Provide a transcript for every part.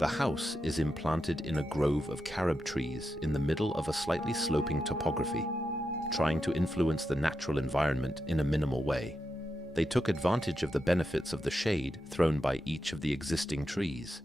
The house is implanted in a grove of carob trees in the middle of a slightly sloping topography, trying to influence the natural environment in a minimal way. They took advantage of the benefits of the shade thrown by each of the existing trees.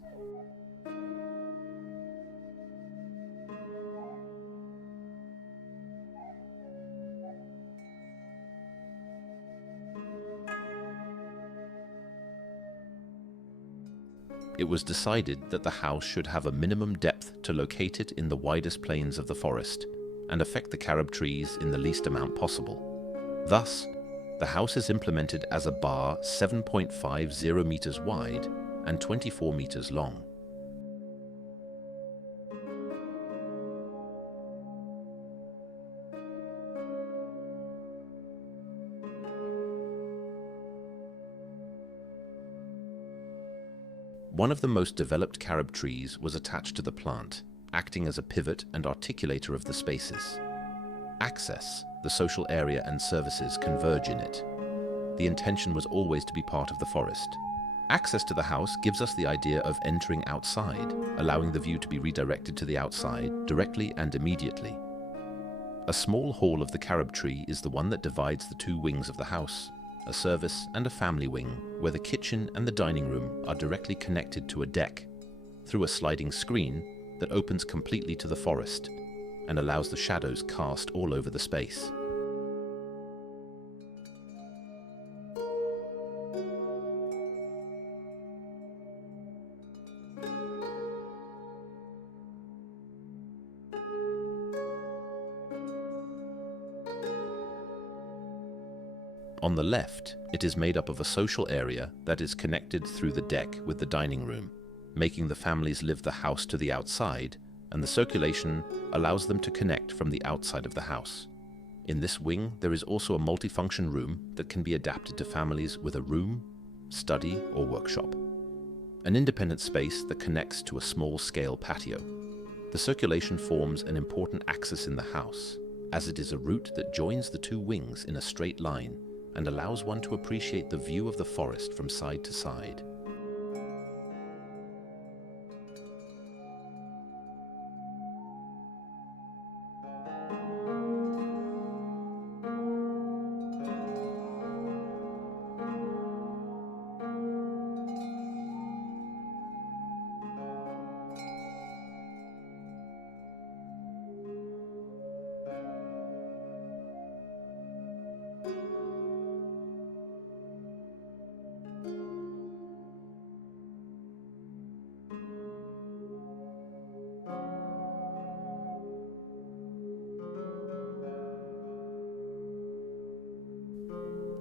It was decided that the house should have a minimum depth to locate it in the widest plains of the forest and affect the carob trees in the least amount possible. Thus, the house is implemented as a bar 7.50 meters wide and 24 meters long. One of the most developed carob trees was attached to the plant, acting as a pivot and articulator of the spaces. Access, the social area and services converge in it. The intention was always to be part of the forest. Access to the house gives us the idea of entering outside, allowing the view to be redirected to the outside directly and immediately. A small hall of the carob tree is the one that divides the two wings of the house, a service and a family wing, where the kitchen and the dining room are directly connected to a deck through a sliding screen that opens completely to the forest and allows the shadows cast all over the space. On the left, it is made up of a social area that is connected through the deck with the dining room, making the families live the house to the outside, and the circulation allows them to connect from the outside of the house. In this wing, there is also a multifunction room that can be adapted to families with a room, study, or workshop. An independent space that connects to a small-scale patio. The circulation forms an important axis in the house, as it is a route that joins the two wings in a straight line and allows one to appreciate the view of the forest from side to side.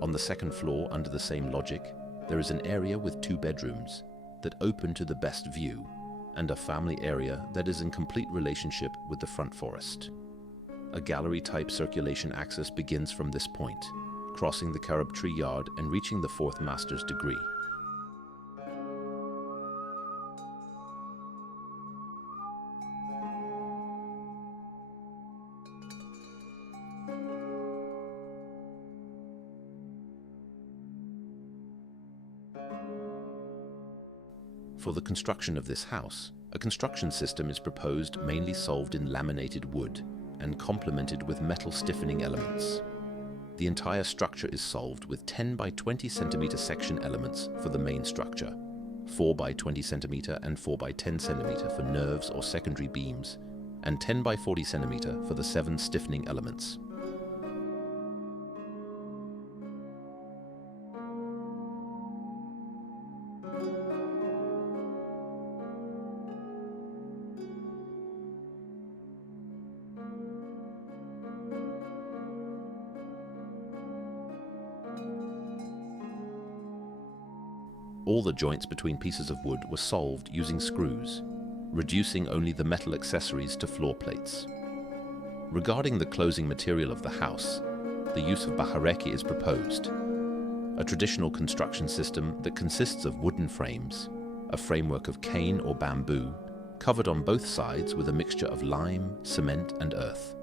On the second floor, under the same logic, there is an area with 2 bedrooms that open to the best view, and a family area that is in complete relationship with the front forest. A gallery-type circulation axis begins from this point, crossing the carob tree yard and reaching the 4th master's degree. For the construction of this house, a construction system is proposed mainly solved in laminated wood and complemented with metal stiffening elements. The entire structure is solved with 10 by 20 centimeter section elements for the main structure, 4 by 20 centimeter and 4 by 10 centimeter for nerves or secondary beams, and 10 by 40 centimeter for the 7 stiffening elements. All the joints between pieces of wood were solved using screws, reducing only the metal accessories to floor plates. Regarding the closing material of the house, the use of Bahareque is proposed, a traditional construction system that consists of wooden frames, a framework of cane or bamboo, covered on both sides with a mixture of lime, cement, and earth.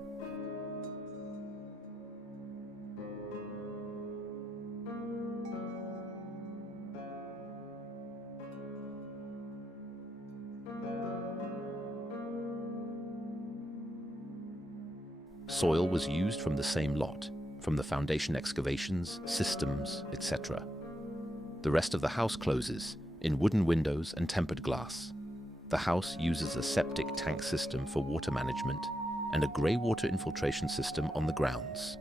Soil was used from the same lot, from the foundation excavations, systems, etc. The rest of the house closes in wooden windows and tempered glass. The house uses a septic tank system for water management and a grey water infiltration system on the grounds.